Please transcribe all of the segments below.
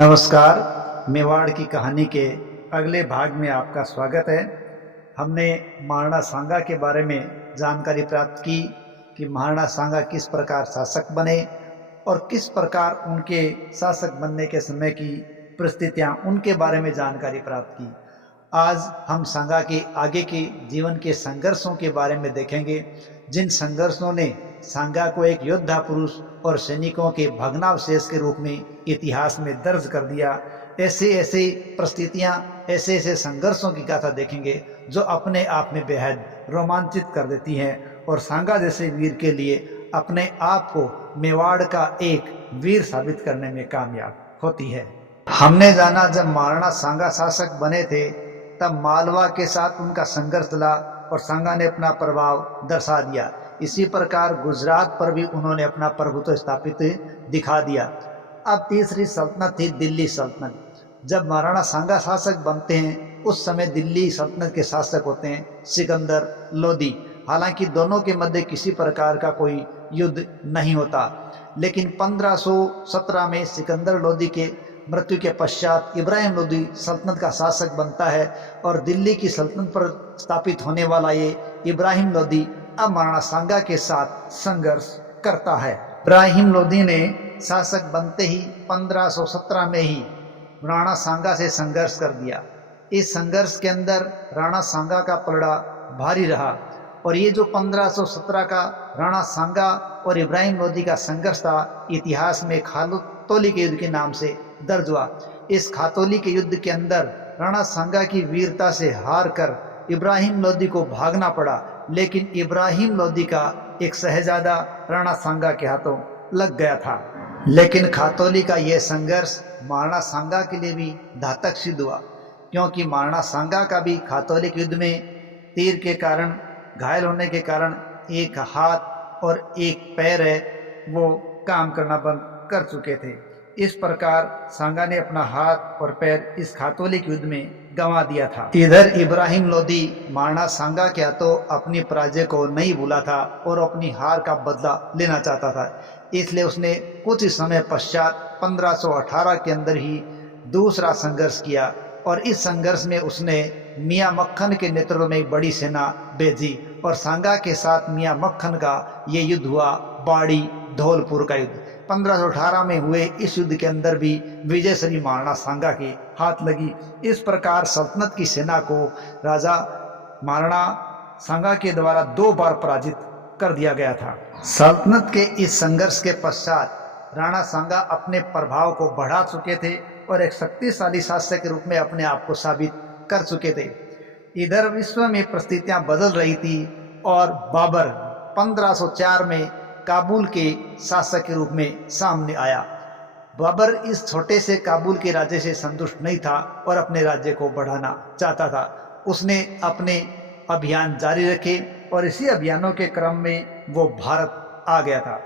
नमस्कार। मेवाड़ की कहानी के अगले भाग में आपका स्वागत है। हमने महाराणा सांगा के बारे में जानकारी प्राप्त की कि महाराणा सांगा किस प्रकार शासक बने और किस प्रकार उनके शासक बनने के समय की परिस्थितियां उनके बारे में जानकारी प्राप्त की। आज हम सांगा के आगे के जीवन के संघर्षों के बारे में देखेंगे, जिन संघर्षों ने सांगा को एक योद्धा पुरुष और सैनिकों के भग्नावशेष के रूप में इतिहास में दर्ज कर दिया। ऐसे ऐसे परिस्थितियां, ऐसे ऐसे संघर्षों की गाथा देखेंगे जो अपने आप में बेहद रोमांचित कर देती हैं और सांगा जैसे वीर के लिए अपने आप को मेवाड़ का एक वीर साबित करने में कामयाब होती है। हमने जाना जब महाराणा सांगा शासक बने थे तब मालवा के साथ उनका संघर्ष चला और सांगा ने अपना प्रभाव दर्शा दिया। इसी प्रकार गुजरात पर भी उन्होंने अपना प्रभुत्व स्थापित दिखा दिया। अब तीसरी सल्तनत थी दिल्ली सल्तनत। जब महाराणा सांगा शासक बनते हैं उस समय दिल्ली सल्तनत के शासक होते हैं सिकंदर लोदी। हालांकि दोनों के मध्य किसी प्रकार का कोई युद्ध नहीं होता, लेकिन 1517 में सिकंदर लोदी के मृत्यु के पश्चात इब्राहिम लोदी सल्तनत का शासक बनता है और दिल्ली की सल्तनत पर स्थापित होने वाला ये इब्राहिम लोदी अब महाराणा सांगा के साथ संघर्ष करता है। इब्राहिम लोदी ने शासक बनते ही 1517 में ही राणा सांगा से संघर्ष कर दिया। इस संघर्ष के अंदर राणा सांगा का पलड़ा भारी रहा और ये जो 1517 का राणा सांगा और इब्राहिम लोदी का संघर्ष था, इतिहास में खातौली के युद्ध के नाम से दर्ज हुआ। इस खातौली के युद्ध के अंदर राणा सांगा की वीरता से हार कर इब्राहिम लोदी को भागना पड़ा, लेकिन इब्राहिम लोदी का एक शहजादा राणा सांगा के हाथों लग गया था। लेकिन खातौली का यह संघर्ष महाराणा सांगा के लिए भी घातक सिद्ध हुआ, क्योंकि महाराणा सांगा का भी खातौली के युद्ध में तीर के कारण घायल होने के कारण एक हाथ और एक पैर है वो काम करना बंद कर चुके थे। इस प्रकार सांगा ने अपना हाथ और पैर इस खातौली के युद्ध में गंवा दिया था। इधर इब्राहिम लोदी महाराणा सांगा के हाथों अपनी पराजय को नहीं भूला था और अपनी हार का बदला लेना चाहता था। इसलिए उसने कुछ ही समय पश्चात 1518 के अंदर ही दूसरा संघर्ष किया और इस संघर्ष में उसने मियाँ मक्खन के नेतृत्व में एक बड़ी सेना भेजी और सांगा के साथ मियाँ मक्खन का ये युद्ध हुआ, बाड़ी धौलपुर का युद्ध। 1518 में हुए इस युद्ध के अंदर भी विजय श्री महाराणा सांगा के हाथ लगी। इस प्रकार सल्तनत की सेना को राजा महाराणा सांगा के द्वारा 2 बार पराजित कर दिया गया था। सल्तनत के इस संघर्ष के पश्चात राणा सांगा अपने प्रभाव को बढ़ा चुके थे और एक शक्तिशाली शासक के रूप में अपने आप को साबित कर चुके थे। इधर विश्व में परिस्थितियां बदल रही थी और बाबर 1504 में काबुल के शासक के रूप में सामने आया। बाबर इस छोटे से काबुल के राज्य से संतुष्ट नहीं था और अपने राज्य को बढ़ाना चाहता था। उसने अपने अभियान जारी रखे और इसी अभियानों के क्रम में वो भारत आ गया था।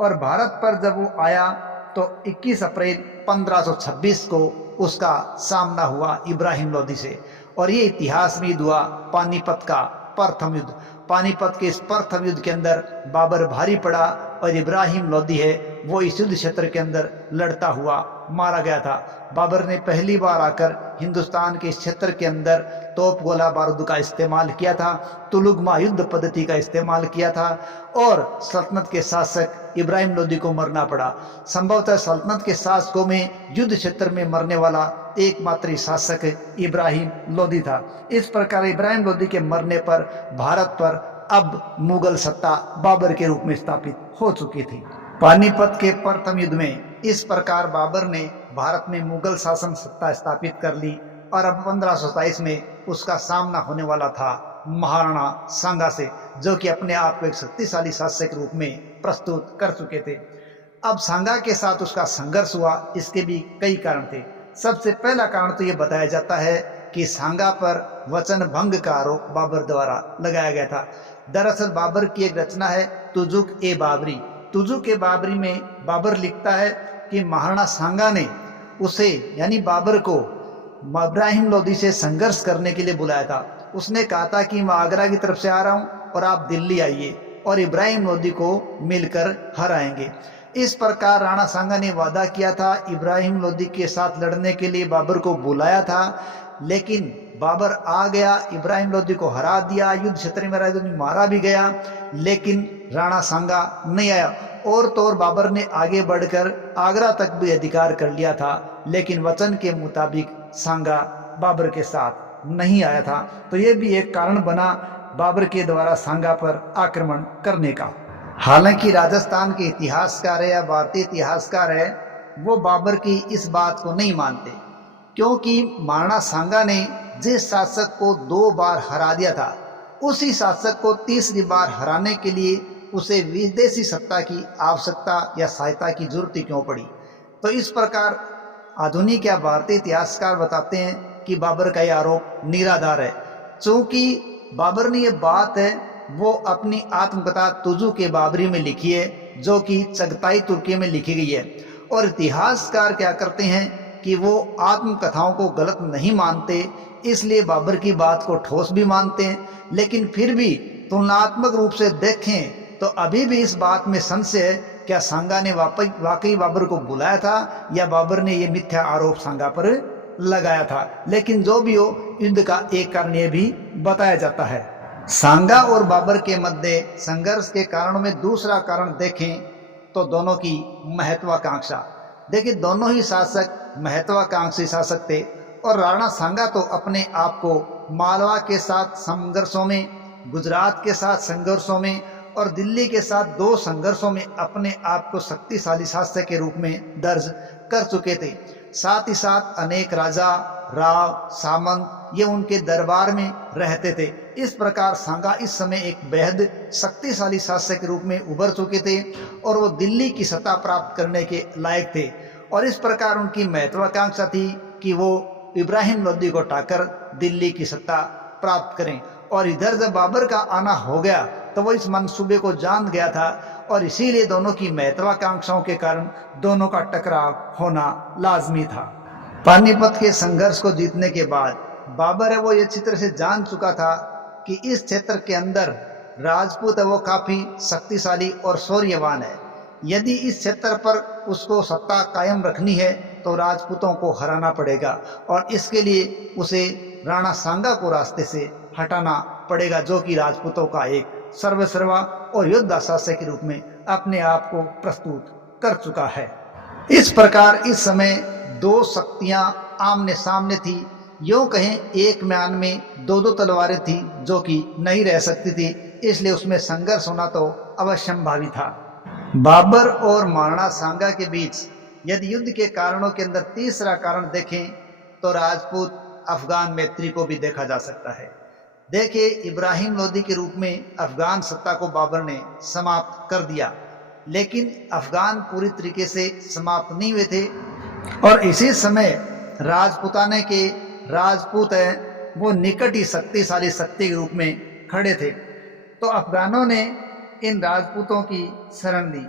और भारत पर जब वो आया तो 21 अप्रैल 1526 को उसका सामना हुआ इब्राहिम लोदी से और ये इतिहास में हुआ पानीपत का प्रथम युद्ध। पानीपत के इस प्रथम युद्ध के अंदर बाबर भारी पड़ा और इब्राहिम लोदी है वो इस युद्ध क्षेत्र के अंदर लड़ता हुआ मारा गया था। बाबर ने पहली बार आकर हिंदुस्तान के इस क्षेत्र के अंदर तोप गोला बारूद का इस्तेमाल किया था, तुलुगमा युद्ध पद्धति का इस्तेमाल किया था और सल्तनत के शासक इब्राहिम लोदी को मरना पड़ा। संभवतः सल्तनत के शासकों में युद्ध क्षेत्र में मरने वाला एकमात्र शासक इब्राहिम लोदी था। इस प्रकार इब्राहिम लोदी के मरने पर भारत पर अब मुगल सत्ता बाबर के रूप में स्थापित हो चुकी थी। पानीपत के प्रथम युद्ध में इस प्रकार बाबर ने भारत में मुगल शासन सत्ता स्थापित कर ली और अब 1527 में उसका सामना होने वाला था महाराणा सांगा से, जो कि अपने आप को एक शक्तिशाली शासक के रूप में प्रस्तुत कर चुके थे। अब सांगा के साथ उसका संघर्ष हुआ, इसके भी कई कारण थे। सबसे पहला कारण तो ये बताया जाता है कि सांगा पर वचन भंग का आरोप बाबर द्वारा लगाया गया था। दरअसल बाबर की एक रचना है तुजुक ए बाबरी। तुजुक ए बाबरी में बाबर लिखता है कि महाराणा सांगा ने उसे यानी बाबर को इब्राहिम लोदी से संघर्ष करने के लिए बुलाया था। उसने कहा था कि मैं आगरा की तरफ से आ रहा हूं और आप दिल्ली आइए और इब्राहिम लोदी को मिलकर हराएंगे। इस प्रकार राणा सांगा ने वादा किया था, इब्राहिम लोदी के साथ लड़ने के लिए बाबर को बुलाया था, लेकिन बाबर आ गया, इब्राहिम लोदी को हरा दिया, युद्ध क्षेत्र में मारा भी गया, लेकिन राणा सांगा नहीं आया। और तो और बाबर ने आगे बढ़कर आगरा तक भी अधिकार कर लिया था, लेकिन वचन के मुताबिक सांगा बाबर के साथ नहीं आया था। तो ये भी एक कारण बना बाबर के द्वारा सांगा पर आक्रमण करने का। हालांकि राजस्थान के इतिहासकार है या भारतीय इतिहासकार है, वो बाबर की इस बात को नहीं मानते, क्योंकि महाराणा सांगा ने जिस शासक को 2 बार हरा दिया था, उसी शासक को तीसरी बार हराने के लिए उसे विदेशी सत्ता की आवश्यकता या सहायता की जरूरत क्यों पड़ी। तो इस प्रकार आधुनिक या भारतीय इतिहासकार बताते हैं कि बाबर का यह आरोप निराधार है। चूंकि बाबर ने यह बात है वो अपनी आत्मकथा तुजु के बाबरी में लिखी है, जो कि चगताई तुर्की में लिखी गई है। और इतिहासकार क्या करते हैं कि वो आत्मकथाओं को गलत नहीं मानते, इसलिए बाबर की बात को ठोस भी मानते हैं, लेकिन फिर भी तुलनात्मक रूप से देखें तो अभी भी इस बात में संशय है, क्या सांगा ने वाकई बाबर को बुलाया था या बाबर ने यह मिथ्या आरोप सांगा पर लगाया था। लेकिन जो भी हो, युद्ध का एक कारण यह भी बताया जाता है। सांगा और बाबर के मध्य संघर्ष के कारणों में दूसरा कारण देखें तो दोनों की महत्वाकांक्षा। देखिए, दोनों ही शासक महत्वाकांक्षी शासक थे, और राणा सांगा तो अपने आप को मालवा के साथ संघर्षों में, गुजरात के साथ संघर्षों में और दिल्ली के साथ 2 संघर्षों में अपने आप को शक्तिशाली शासक के रूप में दर्ज कर चुके थे। साथ ही साथ अनेक राजा, राव, सामंत ये उनके दरबार में रहते थे। इस प्रकार सांगा इस समय एक बेहद शक्तिशाली शासक के रूप में उभर चुके थे और वो दिल्ली की सत्ता प्राप्त करने के लायक थे। और इस प्रकार उनकी महत्वाकांक्षा थी कि वो इब्राहिम लोदी को हटाकर दिल्ली की सत्ता प्राप्त करें। और इधर जब बाबर का आना हो गया तो वो इस मंसूबे को जान गया था, और इसीलिए दोनों की महत्वाकांक्षाओं के कारण दोनों का टकराव होना लाजमी था। पानीपत के संघर्ष को जीतने के बाद बाबर है वो ये अच्छी तरह से जान चुका था कि इस क्षेत्र के अंदर राजपूत है वो काफी शक्तिशाली और शौर्यवान है। यदि इस क्षेत्र पर उसको सत्ता कायम रखनी है तो राजपूतों को हराना पड़ेगा, और इसके लिए उसे राणा सांगा को रास्ते से हटाना पड़ेगा, जो कि राजपूतों का एक सर्वसर्वा और योद्धा शासक के रूप में अपने आप को प्रस्तुत कर चुका है। इस प्रकार इस समय 2 शक्तियां आमने सामने थी। यूं कहें एक म्यान में 2-2 तलवारें थी जो कि नहीं रह सकती थी, इसलिए उसमें संघर्ष होना तो अवश्यंभावी था। बाबर और महाराणा सांगा के बीच यदि युद्ध के कारणों के अंदर तीसरा कारण देखें तो राजपूत अफगान मैत्री को भी देखा जा सकता है। देखिए, इब्राहिम लोदी के रूप में अफगान सत्ता को बाबर ने समाप्त कर दिया, लेकिन अफगान पूरी तरीके से समाप्त नहीं हुए थे, और इसी समय राजपूताने के राजपूत हैं वो निकट ही शक्तिशाली शक्ति के रूप में खड़े थे। तो अफगानों ने इन राजपूतों की शरण ली।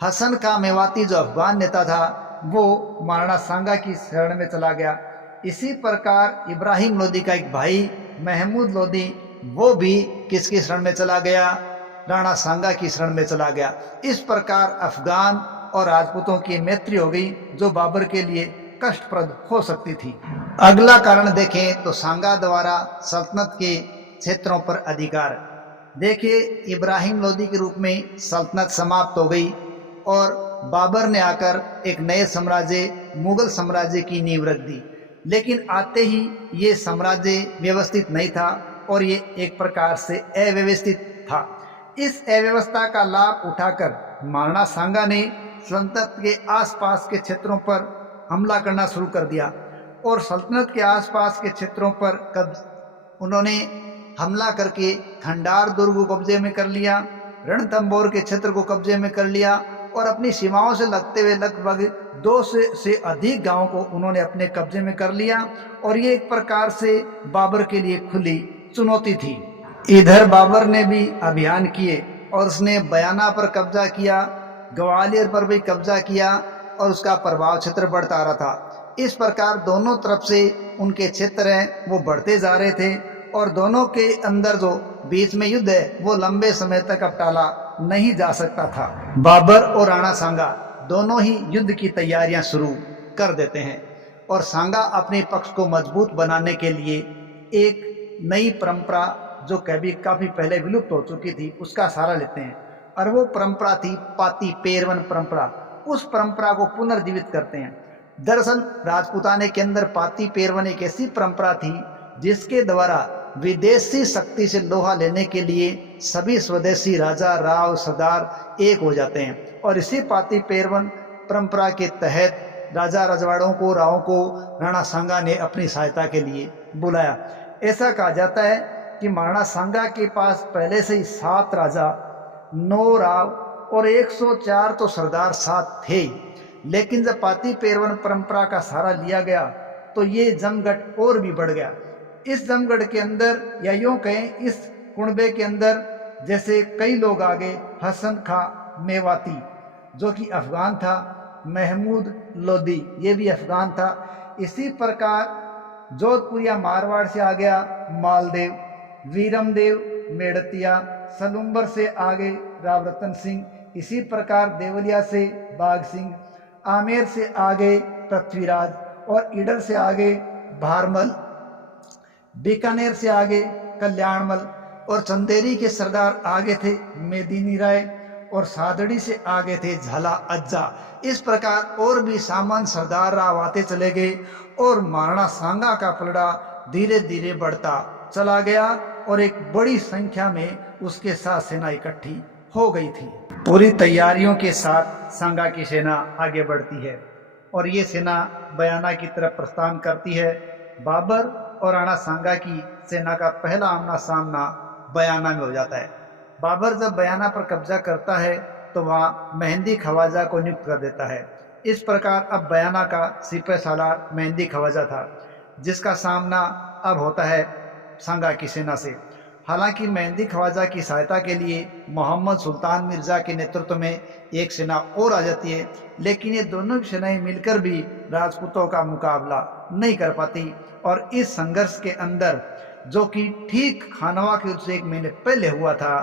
हसन का मेवाती जो अफगान नेता था वो महाराणा सांगा की शरण में चला गया। इसी प्रकार इब्राहिम लोदी का एक भाई महमूद लोदी वो भी किसकी शरण में चला गया? राणा सांगा की शरण में चला गया। इस प्रकार अफगान और राजपूतों की मैत्री हो गई, जो बाबर के लिए कष्टप्रद हो सकती थी। अगला कारण देखें तो सांगा द्वारा सल्तनत के क्षेत्रों पर अधिकार। देखिए, इब्राहिम लोदी के रूप में सल्तनत समाप्त हो गई और बाबर ने आकर एक नए साम्राज्य मुगल साम्राज्य की नींव रख दी, लेकिन आते ही ये साम्राज्य व्यवस्थित नहीं था और ये एक प्रकार से अव्यवस्थित था। इस अव्यवस्था का लाभ उठाकर महाराणा सांगा ने सल्तनत के आसपास के क्षेत्रों पर हमला करना शुरू कर दिया और सल्तनत के आसपास के क्षेत्रों पर उन्होंने हमला करके खंडार दुर्ग को कब्जे में कर लिया, रणथंबोर के क्षेत्र को कब्जे में कर लिया और अपनी सीमाओं से लगते हुए लगभग 200 से अधिक गांवों को उन्होंने अपने कब्जे में कर लिया और ये एक प्रकार से बाबर के लिए खुली चुनौती थी। इधर बाबर ने भी अभियान किए और उसने बयाना पर कब्जा किया, ग्वालियर पर भी कब्जा किया और उसका प्रभाव क्षेत्र बढ़ता आ रहा था। इस प्रकार दोनों तरफ से उनके क्षेत्र हैं वो बढ़ते जा रहे थे और दोनों के अंदर जो बीच में युद्ध है वो लंबे समय तक अब टाला नहीं जा सकता था। बाबर और राणा सांगा दोनों ही युद्ध की तैयारियां शुरू कर देते हैं और सांगा अपने पक्ष को मजबूत बनाने के लिए एक नई परंपरा जो कभी काफी पहले विलुप्त हो चुकी थी उसका सहारा लेते हैं और वो परंपरा थी पाती पेरवन परंपरा। उस परंपरा को पुनर्जीवित करते हैं। दरअसल राजपूताने के अंदर पाती पेरवन एक ऐसी परंपरा थी जिसके द्वारा विदेशी शक्ति से लोहा लेने के लिए सभी स्वदेशी राजा राव सरदार एक हो जाते हैं और इसी पाती पेरवन परंपरा के तहत राजा रजवाड़ों को रावों को राणा सांगा ने अपनी सहायता के लिए बुलाया। ऐसा कहा जाता है कि महाराणा सांगा के पास पहले से ही 7 राजा 9 राव और 104 तो सरदार साथ थे, लेकिन जब पाती पेरवन परंपरा का सहारा लिया गया तो ये जमघट और भी बढ़ गया। इस जमघट के अंदर या यूं कहें इस कुनबे के अंदर जैसे कई लोग आ गए, हसन खां मेवाती जो कि अफगान था, महमूद लोदी ये भी अफगान था। इसी प्रकार जोधपुर या मारवाड़ से आ गया मालदेव, वीरमदेव मेड़तिया, सलुम्बर से आ गए राव रतन सिंह, इसी प्रकार देवलिया से बाघ सिंह, आमेर से आ गए पृथ्वीराज और ईडर से आ गए भारमल, बीकानेर से आगे कल्याणमल और चंदेरी के सरदार आगे थे मेदिनी राय और सादड़ी से आगे थे झाला अज्जा। इस प्रकार और भी सामान्य सरदार राव आते चले गए और महाराणा सांगा का पलड़ा धीरे धीरे बढ़ता चला गया और एक बड़ी संख्या में उसके साथ सेना इकट्ठी हो गई थी। पूरी तैयारियों के साथ सांगा की सेना आगे बढ़ती है और ये सेना बयाना की तरफ प्रस्थान करती है। बाबर और राणा सांगा की सेना का पहला आमना सामना बयाना में हो जाता है। बाबर जब बयाना पर कब्जा करता है तो वहाँ मेहंदी खवाजा को नियुक्त कर देता है। इस प्रकार अब बयाना का सिपह सालार मेहंदी खवाजा था जिसका सामना अब होता है सांगा की सेना से। हालांकि मेहंदी खवाजा की सहायता के लिए मोहम्मद सुल्तान मिर्जा के नेतृत्व में एक सेना और आ जाती है, लेकिन ये दोनों सेनाएं मिलकर भी राजपूतों का मुकाबला नहीं कर पाती और इस संघर्ष के अंदर जो कि ठीक खानवा के युद्ध से 1 महीने पहले हुआ था,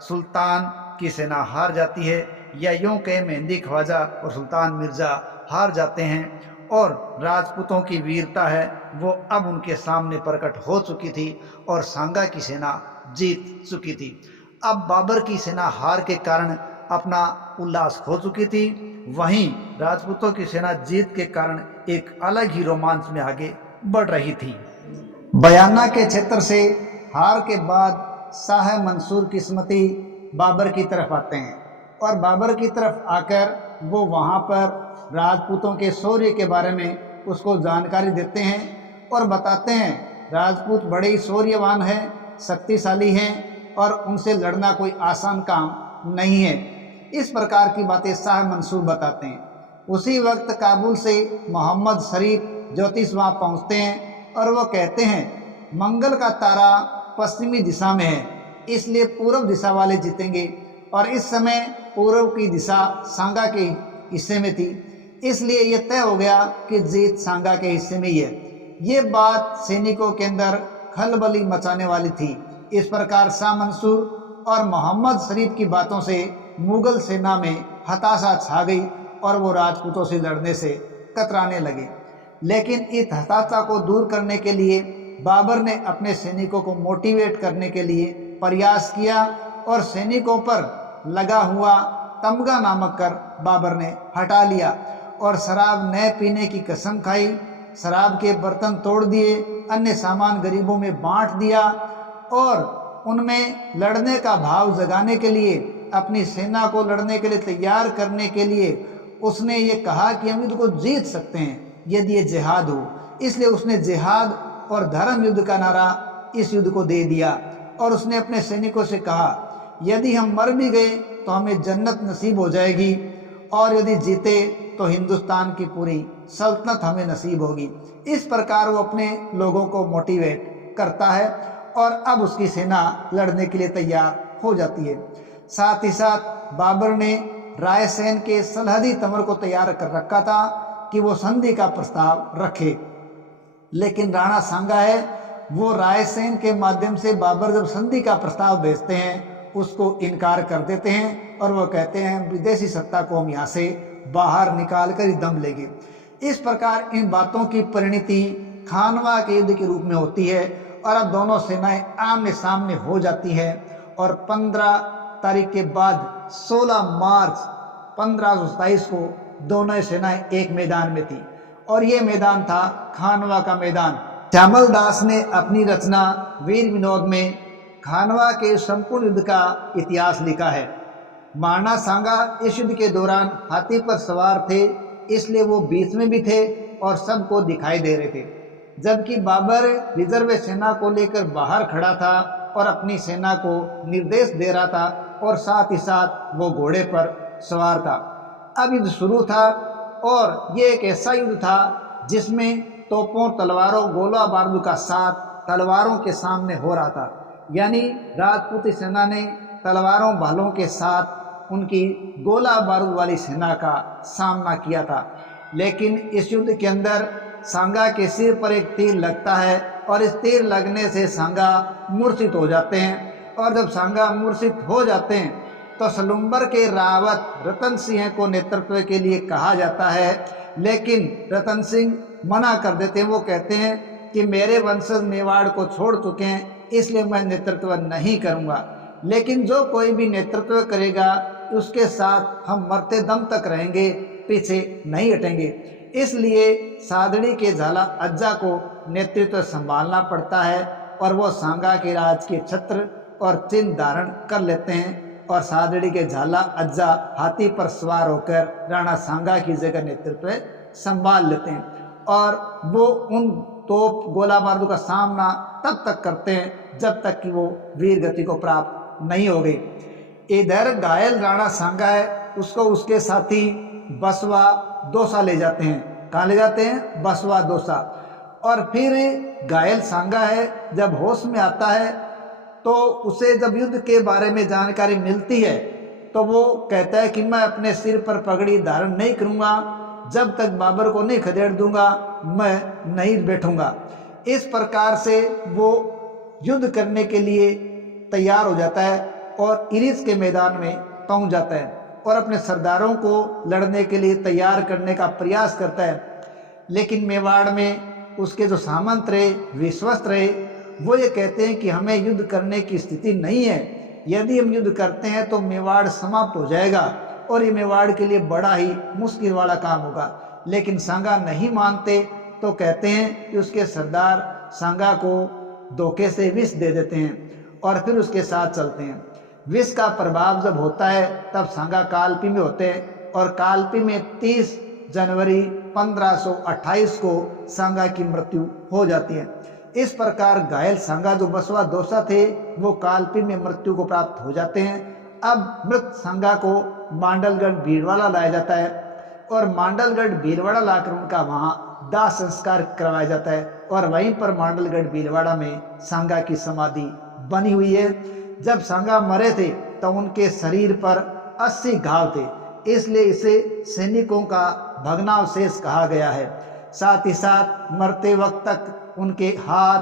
सुल्तान की सेना हार जाती है या यूं कहें मेहंदी खवाजा और सुल्तान मिर्जा हार जाते हैं और राजपूतों की वीरता है वो अब उनके सामने प्रकट हो चुकी थी और सांगा की सेना जीत चुकी थी। अब बाबर की सेना हार के कारण अपना उल्लास खो चुकी थी, वहीं राजपूतों की सेना जीत के कारण एक अलग ही रोमांच में आगे बढ़ रही थी। बयाना के क्षेत्र से हार के बाद शाह मंसूर किस्मती बाबर की तरफ आते हैं और बाबर की तरफ आकर वो वहाँ पर राजपूतों के शौर्य के बारे में उसको जानकारी देते हैं और बताते हैं राजपूत बड़े ही शौर्यवान हैं, शक्तिशाली हैं और उनसे लड़ना कोई आसान काम नहीं है। इस प्रकार की बातें शाह मंसूर बताते हैं। उसी वक्त काबुल से मोहम्मद शरीफ ज्योतिष वहाँ पहुँचते हैं और वो कहते हैं मंगल का तारा पश्चिमी दिशा में है, इसलिए पूर्व दिशा वाले जीतेंगे और इस समय पूर्व की दिशा सांगा के हिस्से में थी, इसलिए यह तय हो गया कि जीत सांगा के हिस्से में ही है। ये बात सैनिकों के अंदर खलबली मचाने वाली थी। इस प्रकार शाह मंसूर और मोहम्मद शरीफ की बातों से मुगल सेना में हताशा छा गई और वो राजपूतों से लड़ने से कतराने लगे। लेकिन इस हताशा को दूर करने के लिए बाबर ने अपने सैनिकों को मोटिवेट करने के लिए प्रयास किया और सैनिकों पर लगा हुआ तमगा नामक कर बाबर ने हटा लिया और शराब न पीने की कसम खाई, शराब के बर्तन तोड़ दिए, अन्य सामान गरीबों में बांट दिया और उनमें लड़ने का भाव जगाने के लिए, अपनी सेना को लड़ने के लिए तैयार करने के लिए उसने ये कहा कि हम युद्ध को जीत सकते हैं यदि ये जिहाद हो। इसलिए उसने जिहाद और धर्म युद्ध का नारा इस युद्ध को दे दिया और उसने अपने सैनिकों से कहा यदि हम मर भी गए तो हमें जन्नत नसीब हो जाएगी और यदि जीते तो हिंदुस्तान की पूरी सल्तनत हमें नसीब होगी। इस प्रकार वो अपने लोगों को मोटिवेट करता है और अब उसकी सेना लड़ने के लिए तैयार हो जाती है। साथ ही साथ बाबर ने रायसेन के सलहदी तंवर को तैयार कर रखा था कि वो संधि का प्रस्ताव रखे, लेकिन राणा सांगा है वो रायसेन के माध्यम से बाबर जब संधि का प्रस्ताव भेजते हैं उसको इनकार कर देते हैं और वो कहते हैं विदेशी सत्ता को हम यहाँ से बाहर निकाल कर ही दम लेंगे। इस प्रकार इन बातों की परिणति खानवा के युद्ध के रूप में होती है और अब दोनों सेनाएं आमने सामने हो जाती हैं और 15 तारीख के बाद 16 मार्च 1527 को दोनों सेनाएं एक मैदान में थी और ये मैदान था खानवा का मैदान। श्यामल दास ने अपनी रचना वीर विनोद में खानवा के संपूर्ण युद्ध का इतिहास लिखा है। महाराणा सांगा इस युद्ध के दौरान हाथी पर सवार थे, इसलिए वो बीच में भी थे और सबको दिखाई दे रहे थे, जबकि बाबर रिजर्व सेना को लेकर बाहर खड़ा था और अपनी सेना को निर्देश दे रहा था और साथ ही साथ वो घोड़े पर सवार था। अब युद्ध शुरू था और ये एक ऐसा युद्ध था जिसमें तोपों, तलवारों, गोला बारूद का साथ तलवारों के सामने हो रहा था, यानी राजपूती सेना ने तलवारों भालों के साथ उनकी गोला बारूद वाली सेना का सामना किया था। लेकिन इस युद्ध के अंदर सांगा के सिर पर एक तीर लगता है और इस तीर लगने से सांगा मूर्छित हो जाते हैं और जब सांगा मूर्छित हो जाते हैं तो सलुम्बर के रावत रतन सिंह को नेतृत्व के लिए कहा जाता है, लेकिन रतन सिंह मना कर देते हैं। वो कहते हैं कि मेरे वंशज मेवाड़ को छोड़ चुके हैं, इसलिए मैं नेतृत्व नहीं करूंगा, लेकिन जो कोई भी नेतृत्व करेगा उसके साथ हम मरते दम तक रहेंगे, पीछे नहीं हटेंगे। इसलिए सादड़ी के झाला अज्जा को नेतृत्व संभालना पड़ता है और वो सांगा के राज के छत्र और चिन्ह धारण कर लेते हैं और सादड़ी के झाला अज्जा हाथी पर सवार होकर राणा सांगा की जगह नेतृत्व संभाल लेते हैं और वो उन तोप गोला बारूद का सामना तब तक करते हैं जब तक कि वो वीर गति को प्राप्त नहीं हो गई। इधर घायल राणा सांगा है, उसको उसके साथी बसवा दौसा ले जाते हैं। कहाँ ले जाते हैं? बसवा दौसा। और फिर घायल सांगा है जब होश में आता है तो उसे जब युद्ध के बारे में जानकारी मिलती है तो वो कहता है कि मैं अपने सिर पर पगड़ी धारण नहीं करूँगा, जब तक बाबर को नहीं खदेड़ दूंगा मैं नहीं बैठूंगा। इस प्रकार से वो युद्ध करने के लिए तैयार हो जाता है और इरिस के मैदान में पहुंच जाता है और अपने सरदारों को लड़ने के लिए तैयार करने का प्रयास करता है। लेकिन मेवाड़ में उसके जो सामंत रहे, विश्वस्त रहे, वो ये कहते हैं कि हमें युद्ध करने की स्थिति नहीं है, यदि हम युद्ध करते हैं तो मेवाड़ समाप्त हो जाएगा और ये मेवाड़ के लिए बड़ा ही मुश्किल वाला काम होगा। लेकिन सांगा नहीं मानते तो कहते हैं कि उसके सरदार सांगा को धोखे से विष दे देते हैं और फिर उसके साथ चलते हैं। विष का प्रभाव जब होता है तब सांगा कालपी में होते हैं और कालपी में 30 जनवरी 1528 को सांगा की मृत्यु हो जाती है। इस प्रकार घायल सांगा जो बसवा दौसा थे वो कालपी में मृत्यु को प्राप्त हो जाते हैं। अब मृत सांगा को मांडलगढ़ भीलवाड़ा लाया जाता है और मांडलगढ़ भीलवाड़ा लाकर उनका वहाँ दाह संस्कार करवाया जाता है और वहीं पर मांडलगढ़ भीलवाड़ा में सांगा की समाधि बनी हुई है। जब सांगा मरे थे तो उनके शरीर पर 80 घाव थे, इसलिए इसे सैनिकों का भग्नावशेष कहा गया है। साथ ही साथ मरते वक्त तक उनके हाथ,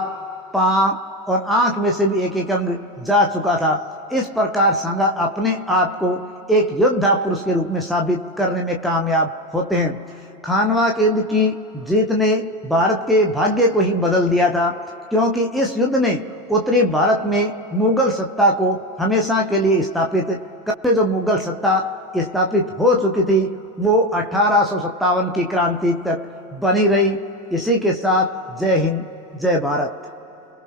पांव और आंख में से भी एक एक अंग जा चुका था। इस प्रकार सांगा अपने आप को एक योद्धा पुरुष के रूप में साबित करने में कामयाब होते हैं। खानवा के युद्ध की जीत ने भारत के भाग्य को ही बदल दिया था, क्योंकि इस युद्ध ने उत्तरी भारत में मुगल सत्ता को हमेशा के लिए स्थापित करके जो मुगल सत्ता स्थापित हो चुकी थी वो 1857 की क्रांति तक बनी रही। इसी के साथ जय हिंद, जय भारत।